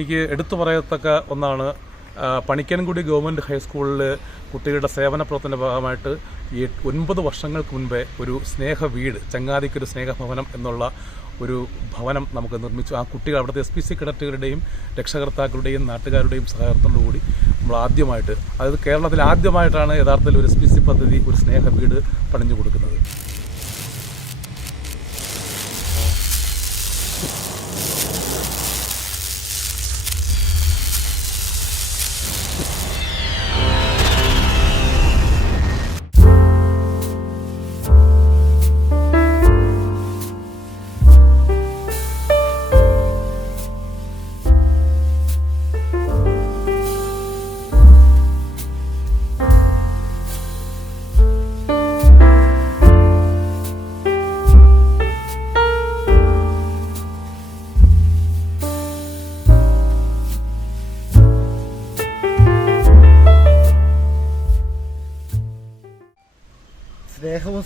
എനിക്ക് എടുത്തു പറയത്തക്ക ഒന്നാണ് പണിക്കൻകുടി ഗവൺമെന്റ് ഹൈസ്കൂളിൽ കുട്ടികളുടെ സേവന പ്രവർത്തന ഭാഗമായിട്ട് ഈ ഒൻപത് വർഷങ്ങൾക്ക് മുൻപേ ഒരു സ്നേഹ വീട് ചങ്ങാതിക്കൊരു സ്നേഹഭവനം എന്നുള്ള ഒരു ഭവനം നമുക്ക് നിർമ്മിച്ചു. ആ കുട്ടികൾ അവിടുത്തെ എസ് പി സി കിടറ്റുകളുടെയും രക്ഷകർത്താക്കളുടെയും നാട്ടുകാരുടെയും സഹകരണത്തോടുകൂടി നമ്മൾ ആദ്യമായിട്ട് അതായത് കേരളത്തിൽ ആദ്യമായിട്ടാണ് യഥാർത്ഥത്തിൽ ഒരു എസ് പി സി പദ്ധതി ഒരു സ്നേഹ വീട് പണിഞ്ഞു കൊടുക്കുന്നത്.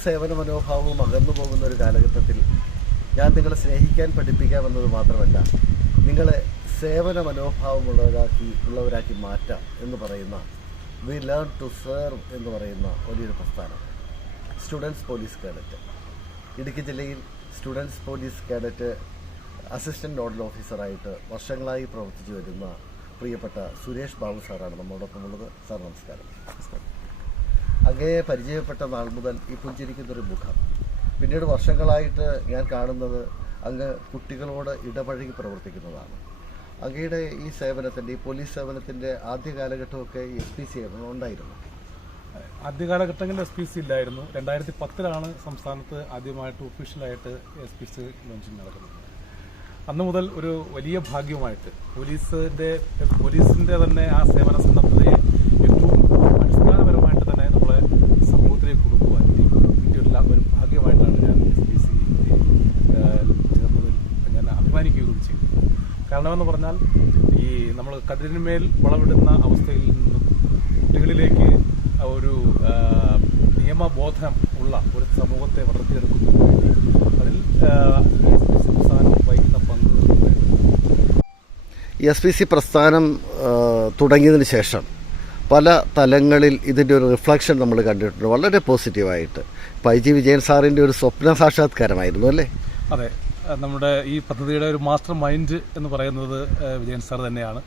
സേവന മനോഭാവവും അകന്നു പോകുന്ന ഒരു കാലഘട്ടത്തിൽ ഞാൻ നിങ്ങളെ സ്നേഹിക്കാൻ പഠിപ്പിക്കാമെന്നത് മാത്രമല്ല നിങ്ങളെ സേവന മനോഭാവമുള്ളവരാക്കി ഉള്ളവരാക്കി മാറ്റാം എന്ന് പറയുന്ന വി ലേൺ ടു സെർവ് എന്ന് പറയുന്ന വലിയൊരു പ്രസ്ഥാനം. സ്റ്റുഡൻസ് പോലീസ് കേഡറ്റ് ഇടുക്കി ജില്ലയിൽ students police cadet assistant nodal ഓഫീസറായിട്ട് വർഷങ്ങളായി പ്രവർത്തിച്ചു വരുന്ന പ്രിയപ്പെട്ട സുരേഷ് ബാബു സാറാണ് നമ്മളോടൊപ്പമുള്ളത് സാർ സാർ നമസ്കാരം. അങ്ങയെ പരിചയപ്പെട്ട നാൾ മുതൽ ഈ പുഞ്ചിരിക്കുന്നൊരു മുഖം. പിന്നീട് വർഷങ്ങളായിട്ട് ഞാൻ കാണുന്നത് അങ്ങ് കുട്ടികളോട് ഇടപഴകി പ്രവർത്തിക്കുന്നതാണ്. അങ്ങയുടെ ഈ സേവനത്തിന്റെ ഈ പോലീസ് സേവനത്തിന്റെ ആദ്യ കാലഘട്ടമൊക്കെ എസ് പി സി ആയിരുന്നു ഉണ്ടായിരുന്നു. ആദ്യ കാലഘട്ടങ്ങളിൽ എസ് പി സി ഇല്ലായിരുന്നു. രണ്ടായിരത്തി പത്തിലാണ് സംസ്ഥാനത്ത് ആദ്യമായിട്ട് ഒഫീഷ്യലായിട്ട് എസ് പി സി ലോഞ്ചിങ് നടക്കുന്നത്. അന്ന് മുതൽ ഒരു വലിയ ഭാഗ്യമായിട്ട് പോലീസിന്റെ പോലീസിന്റെ തന്നെ ആ സേവന സന്നദ്ധതയെ ഏറ്റവും അടിസ്ഥാനപരമായിട്ട് തന്നെ നമ്മളെ സമൂഹത്തിലേക്ക് കൊടുക്കുവാൻ കിട്ടിയിട്ടുള്ള ഒരു ഭാഗ്യമായിട്ടാണ് ഞാൻ എസ് പി സി ചേർന്നതിൽ ഞാൻ അഭിമാനിക്കുകയും ചെയ്തു കാരണമെന്ന് പറഞ്ഞാൽ ഈ നമ്മൾ കതിരിന്മേൽ വളമിടുന്ന അവസ്ഥയിൽ നിന്നും കുട്ടികളിലേക്ക് ഒരു നിയമബോധം ഉള്ള ഒരു സമൂഹത്തെ വളർത്തിയെടുക്കുന്നതിന് വേണ്ടി അതിൽ സംസ്ഥാനം വഹിക്കുന്ന പങ്ക്. എസ് പി സി പ്രസ്ഥാനം തുടങ്ങിയതിന് ശേഷം പല തലങ്ങളിൽ ഇതിന്റെ ഒരു റിഫ്ലക്ഷൻ നമ്മൾ കണ്ടിട്ടുണ്ട്. വളരെ പോസിറ്റീവായിട്ട്. പൈ ജി വിജയൻ സാറിന്റെ ഒരു സ്വപ്ന സാക്ഷാത്കാരമായിരുന്നു അല്ലേ? അതെ. നമ്മുടെ ഈ പദ്ധതിയുടെ ഒരു മാസ്റ്റർ മൈൻഡ് എന്ന് പറയുന്നത് വിജയൻ സാർ തന്നെയാണ്.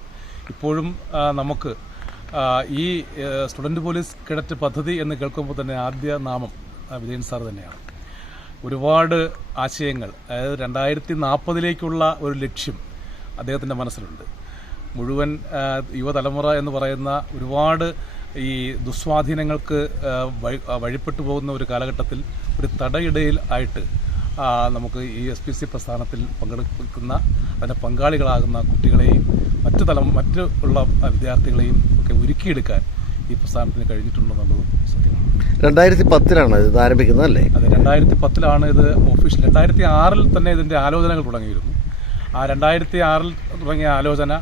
ഇപ്പോഴും നമുക്ക് ഈ സ്റ്റുഡന്റ് പോലീസ് കിടറ്റ് പദ്ധതി എന്ന് കേൾക്കുമ്പോൾ തന്നെ ആദ്യ നാമം വിജയൻ സാർ തന്നെയാണ്. ഒരുപാട് ആശയങ്ങൾ അതായത് രണ്ടായിരത്തി നാൽപ്പതിലേക്കുള്ള ഒരു ലക്ഷ്യം അദ്ദേഹത്തിന്റെ മനസ്സിലുണ്ട്. മുഴുവൻ യുവതലമുറ എന്ന് പറയുന്ന ഒരുപാട് ഈ ദുസ്വാധീനങ്ങൾക്ക് വഴിപ്പെട്ടു പോകുന്ന ഒരു കാലഘട്ടത്തിൽ ഒരു തടയിടയിൽ ആയിട്ട് നമുക്ക് ഈ എസ് പി സി പ്രസ്ഥാനത്തിൽ പങ്കെടുക്കുന്ന അതിന്റെ പങ്കാളികളാകുന്ന കുട്ടികളെയും മറ്റു തലം മറ്റു ഉള്ള വിദ്യാർത്ഥികളെയും ഒക്കെ ഒരുക്കിയെടുക്കാൻ ഈ പ്രസ്ഥാനത്തിന് കഴിഞ്ഞിട്ടുണ്ടെന്നുള്ളത് സത്യമാണ് രണ്ടായിരത്തി പത്തിലാണ് ഇത് ആരംഭിക്കുന്നത് അല്ലേ? അത് രണ്ടായിരത്തി പത്തിലാണ് ഇത് ഒഫീഷ്യൽ രണ്ടായിരത്തി ആറിൽ തന്നെ ഇതിന്റെ ആലോചനകൾ തുടങ്ങിയിരുന്നു. ആ രണ്ടായിരത്തി ആറിൽ തുടങ്ങിയ ആലോചന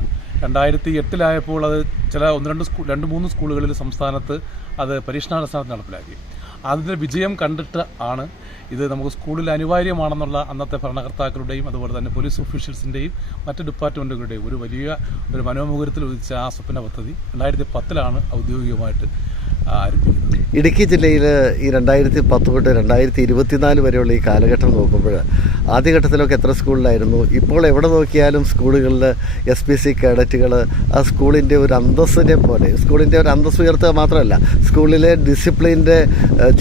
രണ്ടായിരത്തി എട്ടിലായപ്പോൾ അത് ചില ഒന്ന് രണ്ട് സ്കൂൾ രണ്ട് മൂന്ന് സ്കൂളുകളിൽ സംസ്ഥാനത്ത് അത് പരീക്ഷണാടിസ്ഥാനത്ത് നടപ്പിലാക്കി. അതിന്റെ വിജയം കണ്ടിട്ട് ആണ് ഇത് നമുക്ക് സ്കൂളിൽ അനിവാര്യമാണെന്നുള്ള അന്നത്തെ ഭരണകർത്താക്കളുടെയും അതുപോലെ തന്നെ പോലീസ് ഓഫീഷ്യൽസിന്റെയും മറ്റ് ഡിപ്പാർട്ട്മെന്റുകളുടെയും ഒരു വലിയ ഒരു മനോമുഖരത്തിൽ ഉദിച്ച ആ സ്വപ്ന പദ്ധതി രണ്ടായിരത്തി പത്തിലാണ് ഔദ്യോഗികമായിട്ട് ആരംഭിക്കുന്നത്. ഇടുക്കി ജില്ലയിൽ ഈ രണ്ടായിരത്തി പത്ത് തൊട്ട് രണ്ടായിരത്തി ഇരുപത്തിനാല് വരെയുള്ള ഈ കാലഘട്ടം നോക്കുമ്പോൾ ആദ്യഘട്ടത്തിലൊക്കെ എത്ര സ്കൂളിലായിരുന്നു? ഇപ്പോൾ എവിടെ നോക്കിയാലും സ്കൂളുകളിൽ എസ് പി സി കേഡറ്റുകൾ ആ സ്കൂളിന്റെ ഒരു അന്തസ്സിനെ പോലെ സ്കൂളിന്റെ ഒരു അന്തസ് ഉയർത്തുക മാത്രമല്ല സ്കൂളിലെ ഡിസിപ്ലിന്റെ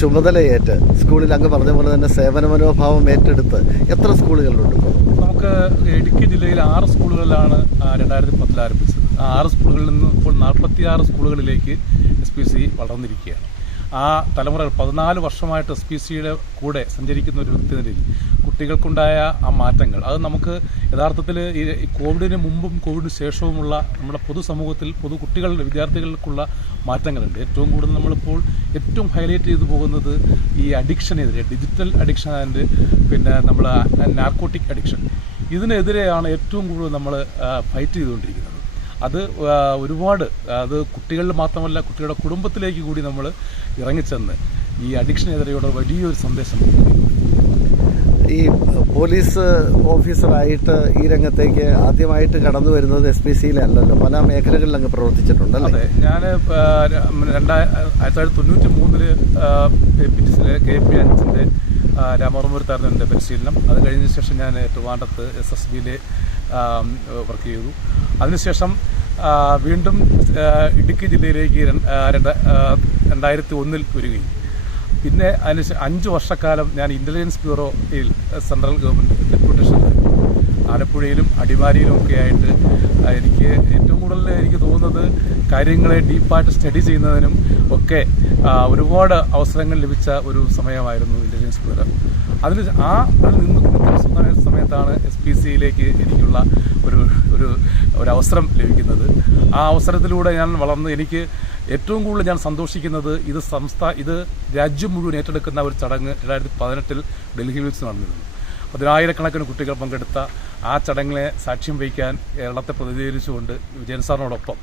ചുമതലയേറ്റ് സ്കൂളിൽ അങ്ങ് പറഞ്ഞ പോലെ തന്നെ സേവന മനോഭാവം ഏറ്റെടുത്ത് എത്ര സ്കൂളുകളിലുണ്ട് നമുക്ക് ഇടുക്കി ജില്ലയിൽ ആറ് സ്കൂളുകളിലാണ് രണ്ടായിരത്തി പത്തിൽ ആരംഭിച്ചത്. ആറ് സ്കൂളുകളിൽ നിന്ന് ഇപ്പോൾ നാൽപ്പത്തിയാറ് സ്കൂളുകളിലേക്ക് എസ് പി സി വളർന്നിരിക്കുകയാണ്. ആ തലമുറകൾ പതിനാല് വർഷമായിട്ട് എസ് പി സിയുടെ കൂടെ സഞ്ചരിക്കുന്ന ഒരു വ്യക്തി നിലയിൽ കുട്ടികൾക്കുണ്ടായ ആ മാറ്റങ്ങൾ അത് നമുക്ക് യഥാർത്ഥത്തിൽ ഈ കോവിഡിന് മുമ്പും കോവിഡിന് ശേഷവുമുള്ള നമ്മുടെ പൊതുസമൂഹത്തിൽ പൊതു കുട്ടികളുടെ വിദ്യാർത്ഥികൾക്കുള്ള മാറ്റങ്ങളുണ്ട്. ഏറ്റവും കൂടുതൽ നമ്മളിപ്പോൾ ഏറ്റവും ഹൈലൈറ്റ് ചെയ്തു പോകുന്നത് ഈ അഡിക്ഷനെതിരെ ഡിജിറ്റൽ അഡിക്ഷൻ ആൻഡ് പിന്നെ നമ്മൾ നാർക്കോട്ടിക് അഡിക്ഷൻ. ഇതിനെതിരെയാണ് ഏറ്റവും കൂടുതൽ നമ്മൾ ഫൈറ്റ് ചെയ്തുകൊണ്ടിരിക്കുന്നത്. അത് ഒരുപാട് അത് കുട്ടികളിൽ മാത്രമല്ല കുട്ടികളുടെ കുടുംബത്തിലേക്ക് കൂടി നമ്മൾ ഇറങ്ങിച്ചെന്ന് ഈ അഡിക്ഷനെതിരെയുള്ള വലിയൊരു സന്ദേശം ഈ പോലീസ് ഓഫീസറായിട്ട് ഈ രംഗത്തേക്ക് ആദ്യമായിട്ട് കടന്നു വരുന്നത് എസ് പി സിയിലല്ലല്ലോ പല മേഖലകളിൽ അങ്ങ് പ്രവർത്തിച്ചിട്ടുണ്ട് അതെ. ഞാൻ രണ്ടായിരത്തി തൊള്ളായിരത്തി തൊണ്ണൂറ്റി മൂന്നിൽ കെ പി അഞ്ചിന്റെ രാമവർമ്മൂരത്തായിരുന്നു എന്റെ പരിശീലനം. അത് കഴിഞ്ഞ ശേഷം ഞാൻ ട്രിവാൻഡത്ത് എസ് എസ് ബിയിൽ വർക്ക് ചെയ്തു. അതിനുശേഷം വീണ്ടും ഇടുക്കി ജില്ലയിലേക്ക് രണ്ട്- രണ്ടായിരത്തി ഒന്നിൽ വരികയും. പിന്നെ അതിന് അഞ്ച് വർഷക്കാലം ഞാൻ ഇന്റലിജൻസ് ബ്യൂറോയിൽ സെൻട്രൽ ഗവൺമെന്റ് ഡെപ്യൂട്ടേഷൻ ആലപ്പുഴയിലും അടിമാലിയിലും ഒക്കെ ആയിട്ട് എനിക്ക് ഏറ്റവും കൂടുതൽ എനിക്ക് തോന്നുന്നത് കാര്യങ്ങളെ ഡീപ്പായിട്ട് സ്റ്റഡി ചെയ്യുന്നതിനും ഒക്കെ ഒരുപാട് അവസരങ്ങൾ ലഭിച്ച ഒരു സമയമായിരുന്നു ഇന്റലിജൻസ് വരാം അതിൽ ആ അതിൽ നിന്ന് നിൽക്കുന്ന സമയത്താണ് എസ് പി സിയിലേക്ക് എനിക്കുള്ള ഒരു ഒരു ഒരു അവസരം ലഭിക്കുന്നത്. ആ അവസരത്തിലൂടെ ഞാൻ വളർന്ന് എനിക്ക് ഏറ്റവും കൂടുതൽ ഞാൻ സന്തോഷിക്കുന്നത് ഇത് സംസ്ഥാന ഇത് രാജ്യം മുഴുവൻ ഏറ്റെടുക്കുന്ന ഒരു ചടങ്ങ് രണ്ടായിരത്തി പതിനെട്ടിൽ ഡൽഹിയിൽ വെച്ച് നടന്നിരുന്നു. പതിനായിരക്കണക്കിന് കുട്ടികൾ പങ്കെടുത്ത ആ ചടങ്ങിനെ സാക്ഷ്യം വഹിക്കാൻ കേരളത്തെ പ്രതിനിധീകരിച്ചുകൊണ്ട് വിജയൻ സാറിനോടൊപ്പം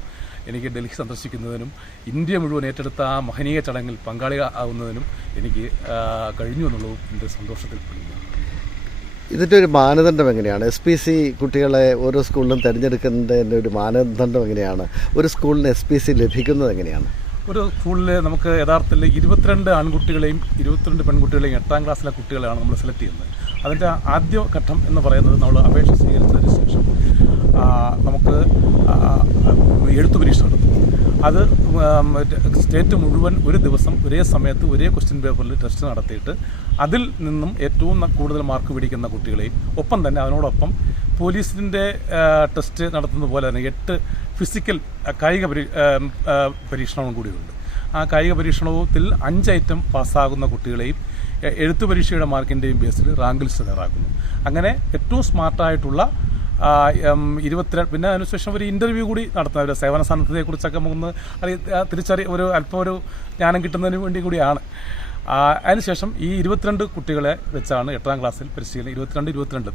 എനിക്ക് ഡൽഹി സന്ദർശിക്കുന്നതിനും ഇന്ത്യ മുഴുവൻ ഏറ്റെടുത്ത ആ മഹനീയ ചടങ്ങിൽ പങ്കാളി ആവുന്നതിനും എനിക്ക് കഴിഞ്ഞു എന്നുള്ളതും എന്റെ സന്തോഷത്തിൽ പെടുന്നു. ഇതിന്റെ ഒരു മാനദണ്ഡം എങ്ങനെയാണ്? എസ് പി സി കുട്ടികളെ ഓരോ സ്കൂളിലും തിരഞ്ഞെടുക്കുന്നതിന്റെ ഒരു മാനദണ്ഡം എങ്ങനെയാണ്? ഒരു സ്കൂളിന് എസ് പി സി ലഭിക്കുന്നത് എങ്ങനെയാണ്? ഒരു സ്കൂളിൽ നമുക്ക് യഥാർത്ഥത്തിൽ ഇരുപത്തിരണ്ട് ആൺകുട്ടികളെയും ഇരുപത്തിരണ്ട് പെൺകുട്ടികളെയും എട്ടാം ക്ലാസ്സിലെ കുട്ടികളെയാണ് നമ്മൾ സെലക്ട് ചെയ്യുന്നത്. അതിന്റെ ആദ്യ ഘട്ടം എന്ന് പറയുന്നത് നമ്മൾ അപേക്ഷ സ്വീകരിച്ചതിന് ശേഷം നമുക്ക് എഴുത്തു പരീക്ഷ നടത്തും അത് സ്റ്റേറ്റ് മുഴുവൻ ഒരു ദിവസം ഒരേ സമയത്ത് ഒരേ ക്വസ്റ്റ്യൻ പേപ്പറിൽ ടെസ്റ്റ് നടത്തിയിട്ട് അതിൽ നിന്നും ഏറ്റവും കൂടുതൽ മാർക്ക് പിടിക്കുന്ന കുട്ടികളെയും ഒപ്പം തന്നെ അതിനോടൊപ്പം പോലീസിന്റെ ടെസ്റ്റ് നടത്തുന്ന പോലെ തന്നെ എട്ട് ഫിസിക്കൽ കായിക പരീ പരീക്ഷണവും കൂടിയുണ്ട്. ആ കായിക പരീക്ഷണത്തിൽ അഞ്ച് ഐറ്റം പാസ്സാകുന്ന കുട്ടികളെയും എഴുത്തു പരീക്ഷയുടെ മാർക്കിന്റെയും ബേസിൽ റാങ്ക് ലിസ്റ്റ് തയ്യാറാക്കുന്നു. അങ്ങനെ ഏറ്റവും സ്മാർട്ടായിട്ടുള്ള ഇരുപത്തിരണ്ട് പിന്നെ അതിനുശേഷം ഒരു ഇന്റർവ്യൂ കൂടി നടത്തുന്ന ഒരു സേവന സന്നദ്ധതയെ കുറിച്ചൊക്കെ നമുക്കൊന്ന് അറിയ ആ, തിരിച്ചറി ഒരു അല്പം ഒരു ജ്ഞാനം കിട്ടുന്നതിന് വേണ്ടി കൂടിയാണ്. അതിനുശേഷം ഈ ഇരുപത്തിരണ്ട് കുട്ടികളെ വെച്ചാണ് എട്ടാം ക്ലാസ്സിൽ പരിശീലനം. ഇരുപത്തിരണ്ട് ഇരുപത്തിരണ്ട്.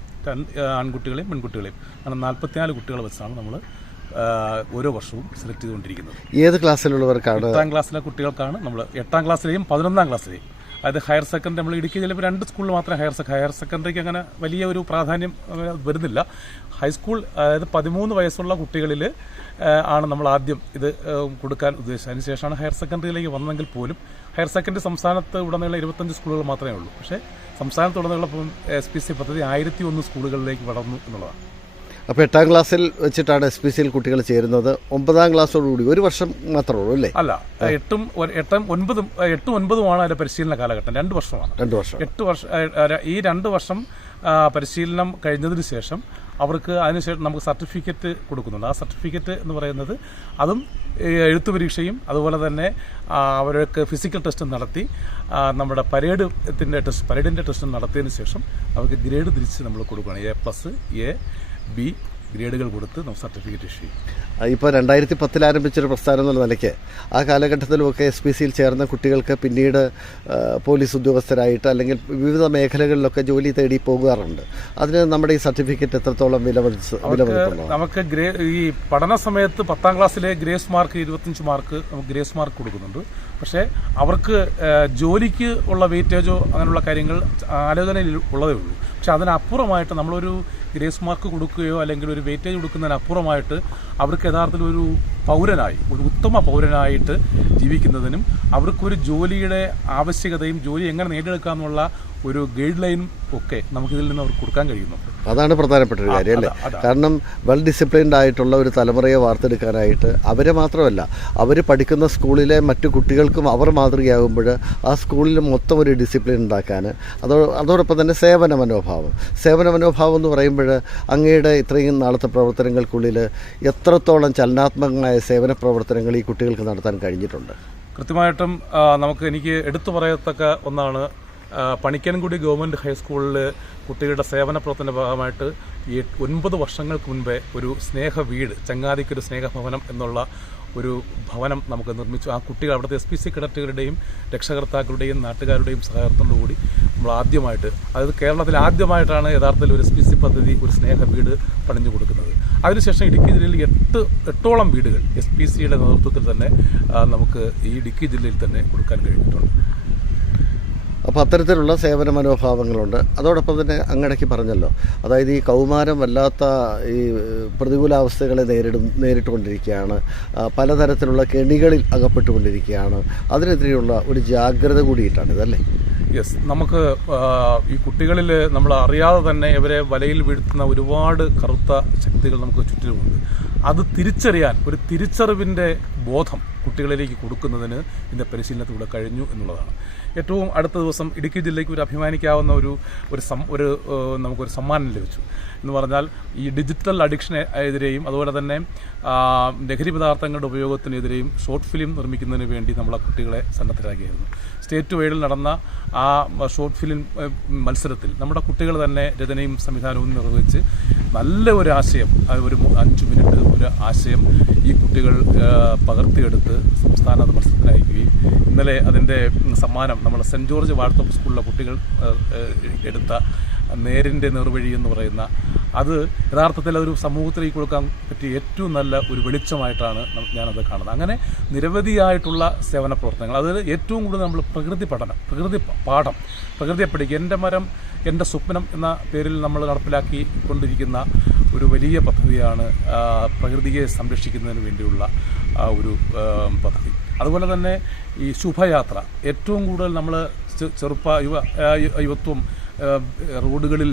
ആൺകുട്ടികളെയും പെൺകുട്ടികളെയും. അങ്ങനെ നാൽപ്പത്തിനാല് കുട്ടികളെ വെച്ചാണ് നമ്മൾ ഓരോ വർഷവും സെലക്ട് ചെയ്തുകൊണ്ടിരിക്കുന്നത്. ഏത് ക്ലാസ്സിലുള്ളവർക്കാണ് എട്ടാം ക്ലാസ്സിലെ കുട്ടികൾക്കാണ് നമ്മൾ എട്ടാം ക്ലാസ്സിലെയും പതിനൊന്നാം ക്ലാസ്സിലെയും അതായത് ഹയർ സെക്കൻഡറി നമ്മൾ ഇടുക്കി ചിലപ്പോൾ രണ്ട് സ്കൂളിൽ മാത്രമേ ഹയർ സെക്ക ഹയർ സെക്കൻഡറിക്ക് അങ്ങനെ വലിയ ഒരു പ്രാധാന്യം വരുന്നില്ല. ഹൈസ്കൂൾ അതായത് പതിമൂന്ന് വയസ്സുള്ള കുട്ടികളിൽ ആണ് നമ്മൾ ആദ്യം ഇത് കൊടുക്കാൻ ഉദ്ദേശിച്ചത്. അതിനുശേഷമാണ് ഹയർ സെക്കൻഡറിയിലേക്ക് വന്നെങ്കിൽ പോലും ഹയർ സെക്കൻഡറി സംസ്ഥാനത്ത് ഉടനീളം ഇരുപത്തഞ്ച് സ്കൂളുകൾ മാത്രമേ ഉള്ളൂ. പക്ഷേ സംസ്ഥാനത്തുടനീളം ഉടനെയുള്ള എസ് പി സി പദ്ധതി ആയിരത്തി ഒന്ന് സ്കൂളുകളിലേക്ക് വളർന്നു എന്നുള്ളതാണ്. അപ്പോൾ എട്ടാം ക്ലാസ്സിൽ വെച്ചിട്ടാണ് എസ് പി സിയിൽ കുട്ടികൾ ചേരുന്നത്. ഒമ്പതാം ക്ലാസ്സോടുകൂടി ഒരു വർഷം മാത്രമേ ഉള്ളൂ അല്ലേ? അല്ല എട്ടും എട്ടും ഒൻപതും എട്ടും ഒൻപതുമാണ് അതിന്റെ പരിശീലന കാലഘട്ടം. രണ്ട് വർഷമാണ്. രണ്ട് വർഷം. എട്ട് വർഷം ഈ രണ്ട് വർഷം പരിശീലനം കഴിഞ്ഞതിന് ശേഷം അവർക്ക് അതിനുശേഷം നമുക്ക് സർട്ടിഫിക്കറ്റ് കൊടുക്കുന്നുണ്ട്. ആ സർട്ടിഫിക്കറ്റ് എന്ന് പറയുന്നത് അതും എഴുത്തു പരീക്ഷയും അതുപോലെ തന്നെ അവരൊക്കെ അവർക്ക് ഫിസിക്കൽ ടെസ്റ്റും നടത്തി നമ്മുടെ പരേഡ് ടെസ്റ്റ് പരേഡിന്റെ ടെസ്റ്റും നടത്തിയതിന് ശേഷം അവർക്ക് ഗ്രേഡ് തിരിച്ച് നമ്മൾ കൊടുക്കുകയാണ്. എ പ്ലസ് എ ബി ഗ്രേഡുകൾ കൊടുത്ത് നമുക്ക് സർട്ടിഫിക്കറ്റ് ഇഷ്യൂ ചെയ്യും. ഇപ്പോൾ രണ്ടായിരത്തി പത്തിൽ ആരംഭിച്ചൊരു പ്രസ്ഥാനം എന്നുള്ള നിലയ്ക്ക് ആ കാലഘട്ടത്തിലുമൊക്കെ എസ് പി സിയിൽ ചേർന്ന കുട്ടികൾക്ക് പിന്നീട് പോലീസ് ഉദ്യോഗസ്ഥരായിട്ട് അല്ലെങ്കിൽ വിവിധ മേഖലകളിലൊക്കെ ജോലി തേടി പോകാറുണ്ട് അതിന് നമ്മുടെ ഈ സർട്ടിഫിക്കറ്റ് എത്രത്തോളം വിലമതിച്ച് നമുക്ക് ഗ്രേ ഈ പഠന സമയത്ത് പത്താം ക്ലാസ്സിലെ ഗ്രേസ് മാർക്ക് ഇരുപത്തഞ്ച് മാർക്ക് നമുക്ക് ഗ്രേസ് മാർക്ക് കൊടുക്കുന്നുണ്ട്. പക്ഷേ അവർക്ക് ജോലിക്ക് ഉള്ള വെയിറ്റേജോ അങ്ങനെയുള്ള കാര്യങ്ങൾ ആലോചനയിൽ ഉള്ളതേ ഉള്ളൂ. പക്ഷെ അതിനപ്പുറമായിട്ട് നമ്മളൊരു ഗ്രേസ് മാർക്ക് കൊടുക്കുകയോ അല്ലെങ്കിൽ ഒരു വെയിറ്റേജ് കൊടുക്കുന്നതിനപ്പുറമായിട്ട് അവർക്ക് യഥാർത്ഥത്തിൽ ഒരു പൗരനായി ഒരു ഉത്തമ പൗരനായിട്ട് ജീവിക്കുന്നതിനും അവർക്കൊരു ജോലിയുടെ ആവശ്യകതയും ജോലി എങ്ങനെ നേടിയെടുക്കാമെന്നുള്ള ഒരു ഗൈഡ് ലൈനും ഒക്കെ നമുക്കിതിൽ നിന്ന് അവർക്ക് കൊടുക്കാൻ കഴിയുന്നുണ്ട് അതാണ് പ്രധാനപ്പെട്ട ഒരു കാര്യം അല്ലേ. കാരണം വെൽ ഡിസിപ്ലിൻഡ് ആയിട്ടുള്ള ഒരു തലമുറയെ വാർത്തെടുക്കാനായിട്ട് അവരെ മാത്രമല്ല അവർ പഠിക്കുന്ന സ്കൂളിലെ മറ്റു കുട്ടികൾക്കും അവർ മാതൃകയാകുമ്പോൾ ആ സ്കൂളിൽ മൊത്തം ഒരു ഡിസിപ്ലിൻ ഉണ്ടാക്കാൻ അതോ അതോടൊപ്പം തന്നെ സേവന മനോഭാവം. സേവന മനോഭാവം എന്ന് പറയുമ്പോൾ അങ്ങയുടെ ഇത്രയും നാളത്തെ പ്രവർത്തനങ്ങൾക്കുള്ളിൽ എത്രത്തോളം ചലനാത്മകമായ സേവന പ്രവർത്തനങ്ങൾ ഈ കുട്ടികൾക്ക് നടത്താൻ കഴിഞ്ഞിട്ടുണ്ട്? കൃത്യമായിട്ടും നമുക്ക് എനിക്ക് എടുത്തു പറയത്തക്ക ഒന്നാണ് പണിക്കൻകുടി ഗവൺമെന്റ് ഹൈസ്കൂളിൽ കുട്ടികളുടെ സേവന പ്രവർത്തന ഭാഗമായിട്ട് ഒൻപത് വർഷങ്ങൾക്ക് മുൻപേ ഒരു സ്നേഹ വീട് ചങ്ങാതിക്കൊരു സ്നേഹഭവനം എന്നുള്ള ഒരു ഭവനം നമുക്ക് നിർമ്മിച്ചു. ആ കുട്ടികൾ അവിടുത്തെ എസ് പി സി കേഡറ്റുകളുടെയും രക്ഷകർത്താക്കളുടെയും നാട്ടുകാരുടെയും സഹകരണത്തോടുകൂടി നമ്മൾ ആദ്യമായിട്ട് അതായത് കേരളത്തിൽ ആദ്യമായിട്ടാണ് യഥാർത്ഥത്തിൽ ഒരു എസ് പി സി പദ്ധതി ഒരു സ്നേഹ വീട് പണിഞ്ഞു കൊടുക്കുന്നത്. അതിനുശേഷം ഇടുക്കി ജില്ലയിൽ എട്ട് എട്ടോളം വീടുകൾ എസ് പി സിയുടെ നേതൃത്വത്തിൽ തന്നെ നമുക്ക് ഈ ഇടുക്കി ജില്ലയിൽ തന്നെ കൊടുക്കാൻ കഴിഞ്ഞിട്ടുണ്ട്. അപ്പോൾ അത്തരത്തിലുള്ള സേവന മനോഭാവങ്ങളുണ്ട് അതോടൊപ്പം തന്നെ അങ്ങടയ്ക്ക് പറഞ്ഞല്ലോ അതായത് ഈ കൗമാരം വല്ലാത്ത ഈ പ്രതികൂലാവസ്ഥകളെ നേരിടും നേരിട്ടുകൊണ്ടിരിക്കുകയാണ്. പലതരത്തിലുള്ള കെണികളിൽ അകപ്പെട്ടുകൊണ്ടിരിക്കുകയാണ്. അതിനെതിരെയുള്ള ഒരു ജാഗ്രത കൂടിയിട്ടാണ് ഇതല്ലേ? യെസ് നമുക്ക് ഈ കുട്ടികളിൽ നമ്മൾ അറിയാതെ തന്നെ ഇവരെ വലയിൽ വീഴ്ത്തുന്ന ഒരുപാട് കറുത്ത ശക്തികൾ നമുക്ക് ചുറ്റിലുമുണ്ട്. അത് തിരിച്ചറിയാൻ ഒരു തിരിച്ചറിവിന്റെ ബോധം കുട്ടികളിലേക്ക് കൊടുക്കുന്നതിന് ഇതിന്റെ പരിശീലനത്തിലൂടെ കഴിഞ്ഞു എന്നുള്ളതാണ്. ഏറ്റവും അടുത്ത ദിവസം ഇടുക്കി ജില്ലയ്ക്ക് ഒരു അഭിമാനിക്കാവുന്ന ഒരു ഒരു സം ഒരു നമുക്കൊരു സമ്മാനം ലഭിച്ചു. എന്ന് പറഞ്ഞാൽ ഈ ഡിജിറ്റൽ അഡിക്ഷനെ എതിരെയും അതുപോലെ തന്നെ ലഹരി പദാർത്ഥങ്ങളുടെ ഉപയോഗത്തിനെതിരെയും ഷോർട്ട് ഫിലിം നിർമ്മിക്കുന്നതിന് വേണ്ടി നമ്മളെ കുട്ടികളെ സന്നദ്ധരാക്കിയായിരുന്നു. സ്റ്റേറ്റ് വൈഡിൽ നടന്ന ആ ഷോർട്ട് ഫിലിം മത്സരത്തിൽ നമ്മുടെ കുട്ടികൾ തന്നെ രചനയും സംവിധാനവും നിർവഹിച്ച് നല്ല ഒരു ആശയം ഒരു അഞ്ച് മിനിറ്റ് ഒരു ആശയം ഈ കുട്ടികൾ പകർത്തിയെടുത്ത് സംസ്ഥാന മത്സരത്തിനയക്കുകയും ഇന്നലെ അതിന്റെ സമ്മാനം നമ്മൾ സെന്റ് ജോർജ് വാർത്തപ്പ് സ്കൂളിലെ കുട്ടികൾ എടുത്ത നേരിന്റെ നേർവഴി എന്ന് പറയുന്ന അത് യഥാർത്ഥത്തിൽ അതൊരു സമൂഹത്തിലേക്ക് കൊടുക്കാൻ പറ്റിയ ഏറ്റവും നല്ല ഒരു വെളിച്ചമായിട്ടാണ് ഞാനത് കാണുന്നത്. അങ്ങനെ നിരവധിയായിട്ടുള്ള സേവന പ്രവർത്തനങ്ങൾ. അതിൽ ഏറ്റവും കൂടുതൽ നമ്മൾ പ്രകൃതി പഠനം പ്രകൃതി പാഠം പ്രകൃതിയെ പഠിക്കുക. എന്റെ മരം എന്റെ സ്വപ്നം എന്ന പേരിൽ നമ്മൾ നടപ്പിലാക്കി കൊണ്ടിരിക്കുന്ന ഒരു വലിയ പദ്ധതിയാണ് പ്രകൃതിയെ സംരക്ഷിക്കുന്നതിന് വേണ്ടിയുള്ള ഒരു പദ്ധതി. അതുപോലെ തന്നെ ഈ ശുഭയാത്ര. ഏറ്റവും കൂടുതൽ നമ്മൾ ചെറുപ്പ യുവ യുവത്വം റോഡുകളിൽ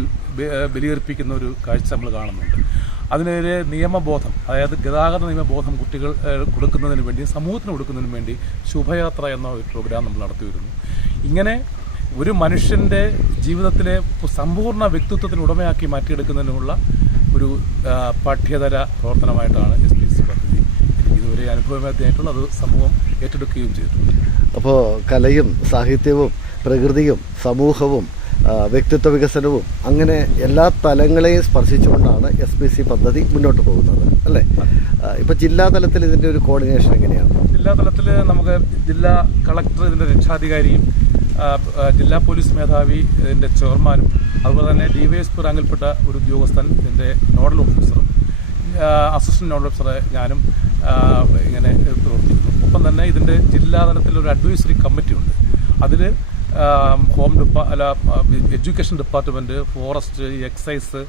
ബലിയർപ്പിക്കുന്ന ഒരു കാഴ്ച നമ്മൾ കാണുന്നുണ്ട്. അതിനെതിരെ നിയമബോധം അതായത് ഗതാഗത നിയമബോധം കുട്ടികൾ കൊടുക്കുന്നതിന് വേണ്ടി സമൂഹത്തിന് കൊടുക്കുന്നതിന് വേണ്ടി ശുഭയാത്ര എന്ന ഒരു പ്രോഗ്രാം നമ്മൾ നടത്തി വരുന്നു. ഇങ്ങനെ ഒരു മനുഷ്യന്റെ ജീവിതത്തിലെ സമ്പൂർണ വ്യക്തിത്വത്തിന് ഉടമയാക്കി മാറ്റിയെടുക്കുന്നതിനുള്ള ഒരു പാഠ്യതര പ്രവർത്തനമായിട്ടാണ് എസ് പി സി പദ്ധതി ഇതുവരെ അനുഭവമായിട്ടുള്ള അത് സമൂഹം ഏറ്റെടുക്കുകയും ചെയ്തിട്ടുണ്ട്. അപ്പോൾ കലയും സാഹിത്യവും പ്രകൃതിയും സമൂഹവും വ്യക്തിത്വ വികസനവും അങ്ങനെ എല്ലാ തലങ്ങളെയും സ്പർശിച്ചുകൊണ്ടാണ് എസ് പി സി പദ്ധതി മുന്നോട്ട് പോകുന്നത് അല്ലേ? ഇപ്പൊ ജില്ലാ തലത്തിൽ ഇതിന്റെ ഒരു കോർഡിനേഷൻ എങ്ങനെയാണ്? ജില്ലാ തലത്തിൽ നമുക്ക് ജില്ലാ കളക്ടർ ഇതിന്റെ രക്ഷാധികാരിയും ജില്ലാ പോലീസ് മേധാവി ഇതിന്റെ ചെയർമാനും അതുപോലെ തന്നെ ഡി വൈ എസ് പി റാങ്കിൽപ്പെട്ട ഒരു ഉദ്യോഗസ്ഥൻ ഇതിന്റെ നോഡൽ ഓഫീസറും അസിസ്റ്റന്റ് നോഡൽ ഓഫീസറെ ഞാനും ഇങ്ങനെ പ്രവർത്തിക്കുന്നു. ഒപ്പം തന്നെ ഇതിന്റെ ജില്ലാ തലത്തിൽ ഒരു അഡ്വൈസറി കമ്മിറ്റി ഉണ്ട്. അതിൽ ഹോം ഡിപ്പാ അല്ല എഡ്യൂക്കേഷൻ ഡിപ്പാർട്ട്മെന്റ് ഫോറസ്റ്റ് എക്സൈസ്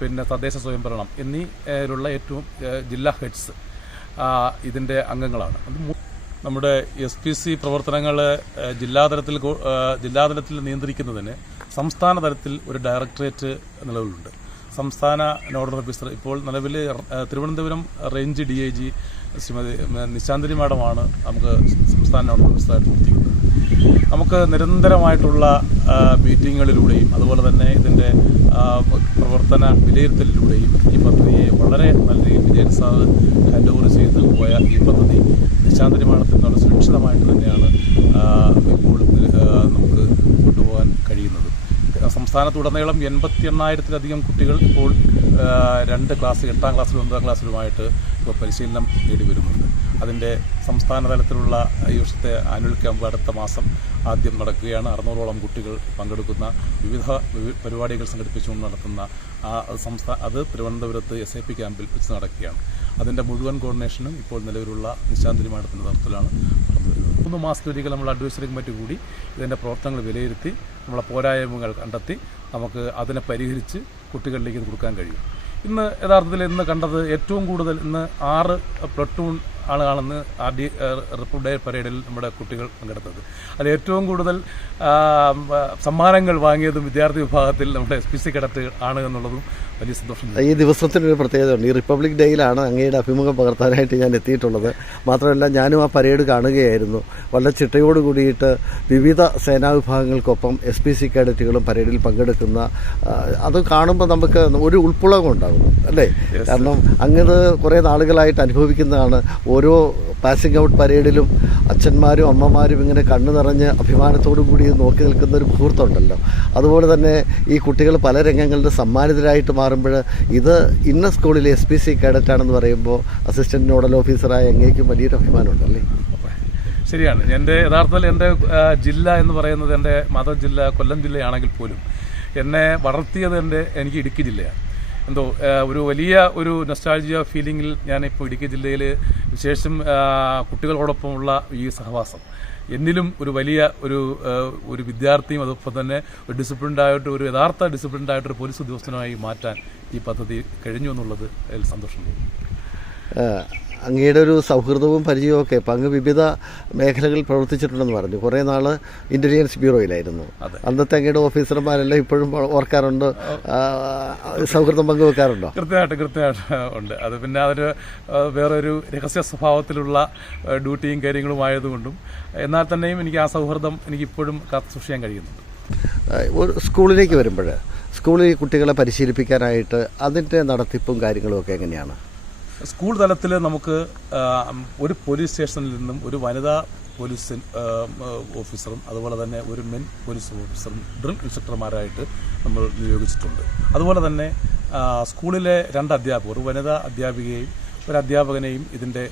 പിന്നെ തദ്ദേശ സ്വയംഭരണം എന്നീലുള്ള ഏറ്റവും ജില്ലാ ഹെഡ്സ് ഇതിന്റെ അംഗങ്ങളാണ്. നമ്മുടെ എസ് പി സി പ്രവർത്തനങ്ങൾ ജില്ലാതലത്തിൽ ജില്ലാതലത്തിൽ നിയന്ത്രിക്കുന്നതിന് സംസ്ഥാന തലത്തിൽ ഒരു ഡയറക്ടറേറ്റ് നിലവിലുണ്ട്. സംസ്ഥാന നോഡൽ ഓഫീസർ ഇപ്പോൾ നിലവിൽ Thiruvananthapuram range D I G Shrimati Nishanthini മാഡമാണ് നമുക്ക് സംസ്ഥാന നോഡൽ ഓഫീസറായിട്ട് പ്രവർത്തിക്കുന്നത് നമുക്ക് നിരന്തരമായിട്ടുള്ള മീറ്റിങ്ങുകളിലൂടെയും അതുപോലെ തന്നെ ഇതിന്റെ പ്രവർത്തന വിലയിരുത്തലിലൂടെയും ഈ പദ്ധതിയെ വളരെ നല്ല രീതിയിൽ വിജയൻ സാർ ഹാൻഡ് ഓവർ ചെയ്ത് പോയ ഈ പദ്ധതി നിശാന്തരി നിന്നുള്ള സുരക്ഷിതമായിട്ട് തന്നെയാണ് ഇപ്പോൾ നമുക്ക് കൊണ്ടുപോകാൻ കഴിയുന്നത്. സംസ്ഥാനത്തുടനീളം എൺപത്തി എണ്ണായിരത്തിലധികം കുട്ടികൾ ഇപ്പോൾ രണ്ട് ക്ലാസ് എട്ടാം ക്ലാസ്സിലും ഒൻപതാം ക്ലാസ്സിലുമായിട്ട് ഇപ്പോൾ പരിശീലനം നേടി വരുന്നുണ്ട് അതിന്റെ സംസ്ഥാന തലത്തിലുള്ള ഈ വർഷത്തെ ആനുവൽ ക്യാമ്പ് അടുത്ത മാസം ആദ്യം നടക്കുകയാണ്. അറുന്നൂറോളം കുട്ടികൾ പങ്കെടുക്കുന്ന വിവിധ വിവി- പരിപാടികൾ സംഘടിപ്പിച്ചുകൊണ്ട് നടത്തുന്ന ആ സംസ്ഥാന അത് തിരുവനന്തപുരത്ത് എസ് ഐ പി ക്യാമ്പിൽ വെച്ച് നടക്കുകയാണ്. അതിന്റെ മുഴുവൻ കോർഡിനേഷനും ഇപ്പോൾ നിലവിലുള്ള നിശാന്തിരി മാഡത്തിന്റെ നേതൃത്വത്തിലാണ് മൂന്ന് മാസത്തിലൊരിക്കൽ നമ്മൾ അഡ്വൈസറി കമ്മിറ്റി കൂടി ഇതിന്റെ പ്രവർത്തനങ്ങൾ വിലയിരുത്തി നമ്മളെ പോരായ്മകൾ കണ്ടെത്തി നമുക്ക് അതിനെ പരിഹരിച്ച് കുട്ടികളിലേക്ക് കൊടുക്കാൻ കഴിയും. ഇന്ന് യഥാർത്ഥത്തിൽ ഇന്ന് കണ്ടത് ഏറ്റവും കൂടുതൽ ഇന്ന് ആറ് പ്ലട്ടൂൺ ആളുകളാണെന്ന് ആർ ഡി റിപ്പബ്ലിക് ഡേ പരേഡിൽ നമ്മുടെ കുട്ടികൾ പങ്കെടുത്തത്. അതിൽ ഏറ്റവും കൂടുതൽ സമ്മാനങ്ങൾ വാങ്ങിയതും വിദ്യാർത്ഥി വിഭാഗത്തിൽ നമ്മുടെ എസ് പി സി കേഡറ്റ് ആണ് എന്നുള്ളതും വലിയ സന്തോഷം. ഈ ദിവസത്തിനൊരു പ്രത്യേകതയുണ്ട്. ഈ റിപ്പബ്ലിക് ഡേയിലാണ് അങ്ങയുടെ അഭിമുഖം പകർത്താനായിട്ട് ഞാൻ എത്തിയിട്ടുള്ളത്. മാത്രമല്ല ഞാനും ആ പരേഡ് കാണുകയായിരുന്നു. വളരെ ചിട്ടയോട് കൂടിയിട്ട് വിവിധ സേനാ വിഭാഗങ്ങൾക്കൊപ്പം എസ് പി സി കേഡറ്റുകളും പരേഡിൽ പങ്കെടുക്കുന്ന അത് കാണുമ്പോൾ നമുക്ക് ഒരു ഉൾപ്പുളകം ഉണ്ടാകും അല്ലേ കാരണം അങ്ങനെ കുറേ നാളുകളായിട്ട് അനുഭവിക്കുന്നതാണ് ഓരോ പാസിംഗ് ഔട്ട് പരേഡിലും അച്ഛന്മാരും അമ്മമാരും ഇങ്ങനെ കണ്ണു നിറഞ്ഞ് അഭിമാനത്തോടു കൂടി നോക്കി നിൽക്കുന്ന ഒരു മുഹൂർത്തമുണ്ടല്ലോ. അതുപോലെ തന്നെ ഈ കുട്ടികൾ പല രംഗങ്ങളുടെ സമ്മാനിതരായിട്ട് മാറുമ്പോൾ ഇത് ഇന്ന സ്കൂളിലെ എസ് പി സി കേഡറ്റാണെന്ന് പറയുമ്പോൾ അസിസ്റ്റന്റ് നോഡൽ ഓഫീസറായ എങ്ങേക്കും വലിയൊരു അഭിമാനമുണ്ടല്ലേ ശരിയാണ്. എന്റെ യഥാർത്ഥത്തിൽ എന്റെ ജില്ല എന്ന് പറയുന്നത് എന്റെ മത ജില്ല കൊല്ലം ജില്ലയാണെങ്കിൽ പോലും എന്നെ വളർത്തിയത് എന്റെ എനിക്ക് ഇടുക്കി ജില്ലയാണ്. എന്തോ ഒരു വലിയ ഒരു നൊസ്റ്റാൾജിയ ഫീലിങ്ങിൽ ഞാനിപ്പോൾ ഇടുക്കി ജില്ലയിൽ വിശേഷം കുട്ടികളോടൊപ്പമുള്ള ഈ സഹവാസം. എന്നിലും ഒരു വലിയ ഒരു ഒരു വിദ്യാർത്ഥിയും അതോടൊപ്പം തന്നെ ഒരു ഡിസിപ്ലിൻഡായിട്ട് ഒരു യഥാർത്ഥ ഡിസിപ്ലിൻഡ് ആയിട്ട് ഒരു പോലീസ് ഉദ്യോഗസ്ഥനായി മാറ്റാൻ ഈ പദ്ധതി കഴിഞ്ഞു എന്നുള്ളത് സന്തോഷം തോന്നുന്നു. അങ്ങയുടെ ഒരു സൗഹൃദവും പരിചയവും ഒക്കെ ഇപ്പം അങ്ങ് വിവിധ മേഖലകളിൽ പ്രവർത്തിച്ചിട്ടുണ്ടെന്ന് പറഞ്ഞു. കുറേ നാൾ ഇന്റലിജൻസ് ബ്യൂറോയിലായിരുന്നു. അന്നത്തെ അങ്ങയുടെ ഓഫീസർമാരെല്ലാം ഇപ്പോഴും ഓർക്കാറുണ്ട്. സൗഹൃദം പങ്കുവെക്കാറുണ്ടോ? കൃത്യമായിട്ട് കൃത്യമായിട്ട് ഉണ്ട്. അത് പിന്നെ അതൊരു വേറൊരു രഹസ്യ സ്വഭാവത്തിലുള്ള ഡ്യൂട്ടിയും കാര്യങ്ങളും ആയതുകൊണ്ടും എന്നാൽ തന്നെയും എനിക്ക് ആ സൗഹൃദം എനിക്ക് ഇപ്പോഴും കാത്തു സൂക്ഷിക്കാൻ കഴിയുന്നുണ്ട്. ഒരു സ്കൂളിലേക്ക് വരുമ്പോൾ സ്കൂളിൽ കുട്ടികളെ പരിശീലിപ്പിക്കാനായിട്ട് അതിന്റെ നടത്തിപ്പും കാര്യങ്ങളും ഒക്കെ എങ്ങനെയാണ്? സ്കൂൾ തലത്തിൽ നമുക്ക് ഒരു പോലീസ് സ്റ്റേഷനിൽ നിന്നും ഒരു വനിതാ പോലീസ് ഓഫീസറും അതുപോലെ തന്നെ ഒരു മെൻ പോലീസ് ഓഫീസറും ഡ്രിൽ ഇൻസ്പെക്ടർമാരായിട്ട് നമ്മൾ നിയോഗിച്ചിട്ടുണ്ട്. അതുപോലെ തന്നെ സ്കൂളിലെ രണ്ട് അധ്യാപകർ ഒരു വനിതാ അധ്യാപികയെയും ഒരു അധ്യാപകനെയും ഇതിന്റെ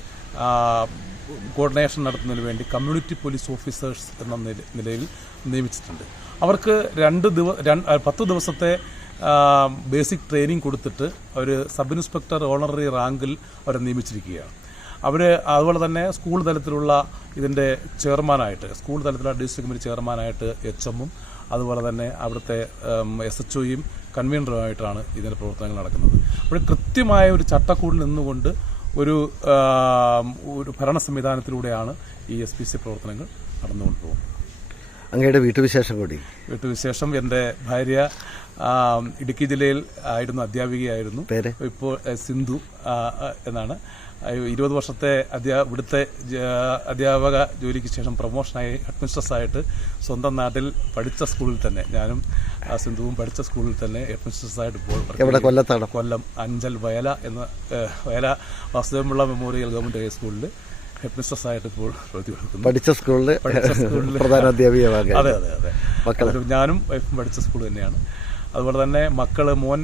കോർഡിനേഷൻ നടത്തുന്നതിന് വേണ്ടി കമ്മ്യൂണിറ്റി പോലീസ് ഓഫീസേഴ്സ് എന്ന നിലയിൽ നിയമിച്ചിട്ടുണ്ട്. അവർക്ക് രണ്ട് ദിവ പത്ത് ദിവസത്തെ ബേസിക് ട്രെയിനിങ് കൊടുത്തിട്ട് അവർ സബ് ഇൻസ്പെക്ടർ ഓണററി റാങ്കിൽ അവരെ നിയമിച്ചിരിക്കുകയാണ്. അവർ അതുപോലെ തന്നെ സ്കൂൾ തലത്തിലുള്ള ഇതിന്റെ ചെയർമാനായിട്ട് സ്കൂൾ തലത്തിലുള്ള ഡിസ്ട്രിക്ട് കമ്മിറ്റി ചെയർമാനായിട്ട് എച്ച് എമ്മും അതുപോലെ തന്നെ അവിടുത്തെ എസ് എച്ച് ഒയും കൺവീനറുമായിട്ടാണ് ഇതിന്റെ പ്രവർത്തനങ്ങൾ നടക്കുന്നത്. അപ്പോൾ കൃത്യമായ ഒരു ചട്ടക്കൂടിൽ നിന്നുകൊണ്ട് ഒരു ഒരു ഭരണ സംവിധാനത്തിലൂടെയാണ് ഈ എസ് പി സി പ്രവർത്തനങ്ങൾ നടന്നുകൊണ്ട് പോകുന്നത് അങ്ങയുടെ വീട്ടുവിശേഷം കൂടി. വീട്ടുവിശേഷം എന്റെ ഭാര്യ ഇടുക്കി ജില്ലയിൽ ആയിരുന്നു അധ്യാപികയായിരുന്നു. ഇപ്പോൾ സിന്ധു എന്നാണ്. ഇരുപത് വർഷത്തെ അധ്യാ ഇവിടുത്തെ അധ്യാപക ജോലിക്ക് ശേഷം പ്രൊമോഷനായി ഹെഡ്മിസ്ട്രസ്സായിട്ട് സ്വന്തം നാട്ടിൽ പഠിച്ച സ്കൂളിൽ തന്നെ. ഞാനും സിന്ധുവും പഠിച്ച സ്കൂളിൽ തന്നെ ഹെഡ്മിസ്ട്രസ്സായിട്ട് ഇപ്പോൾ. കൊല്ലത്താണ്. കൊല്ലം അഞ്ചൽ വയല എന്ന വയല വാസുദേവമുള്ള മെമ്മോറിയൽ ഗവൺമെന്റ് ഹൈസ്കൂളിൽ ഹെഡ്മിസ്ട്രസ്സായിട്ട് ഇപ്പോൾ പ്രവൃത്തി കൊടുക്കുന്നു പഠിച്ച സ്കൂളിൽ പ്രധാന അധ്യാപിക അതെ അതെ അതെ? ഞാനും വൈഫും പഠിച്ച സ്കൂൾ തന്നെയാണ്. അതുപോലെ തന്നെ മക്കൾ മോൻ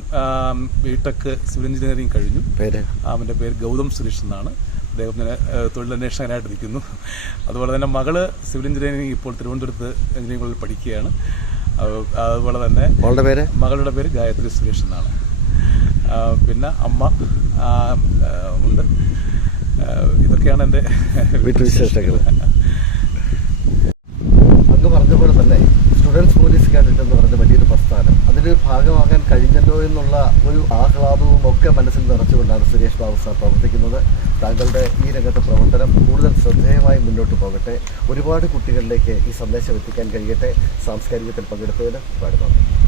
ബിടെക് സിവിൽ എഞ്ചിനീയറിംഗ് കഴിഞ്ഞു. പേര്? അവന്റെ പേര് ഗൗതം സുരേഷ് എന്നാണ്. അദ്ദേഹത്തിന് തൊഴിലന്വേഷകനായിട്ട് നിൽക്കുന്നു അതുപോലെ തന്നെ മകൾ സിവിൽ എഞ്ചിനീയറിംഗ് ഇപ്പോൾ തിരുവനന്തപുരത്ത് എഞ്ചിനീയറിംഗ് കോളേജിൽ പഠിക്കുകയാണ്. അതുപോലെ തന്നെ പേര്? മകളുടെ പേര് ഗായത്രി സുരേഷ് എന്നാണ്. പിന്നെ അമ്മ ഉണ്ട്. ഇതൊക്കെയാണ് എന്റെ വീട്ടുവിശേഷങ്ങൾ അങ്ങ് പറഞ്ഞ പോലെ തന്നെ സ്റ്റുഡൻസ് പോലീസ് കാഡറ്റ് എന്ന് പറയുന്ന വലിയൊരു പ്രസ്ഥാനം. അതിൽ ഭാഗമാകാൻ കഴിഞ്ഞല്ലോ എന്നുള്ള ഒരു ആഹ്ലാദവും ഒക്കെ മനസ്സിൽ നിറച്ചുകൊണ്ടാണ് സുരേഷ് ബാബു സാർ പ്രവർത്തിക്കുന്നത്. താങ്കളുടെ ഈ രംഗത്തെ പ്രവർത്തനം കൂടുതൽ ശ്രദ്ധേയമായി മുന്നോട്ട് പോകട്ടെ. ഒരുപാട് കുട്ടികളിലേക്ക് ഈ സന്ദേശം എത്തിക്കാൻ കഴിയട്ടെ. സാംസ്കാരികത്തിൽ പങ്കെടുത്തതിന് ഒരുപാട് നന്ദി.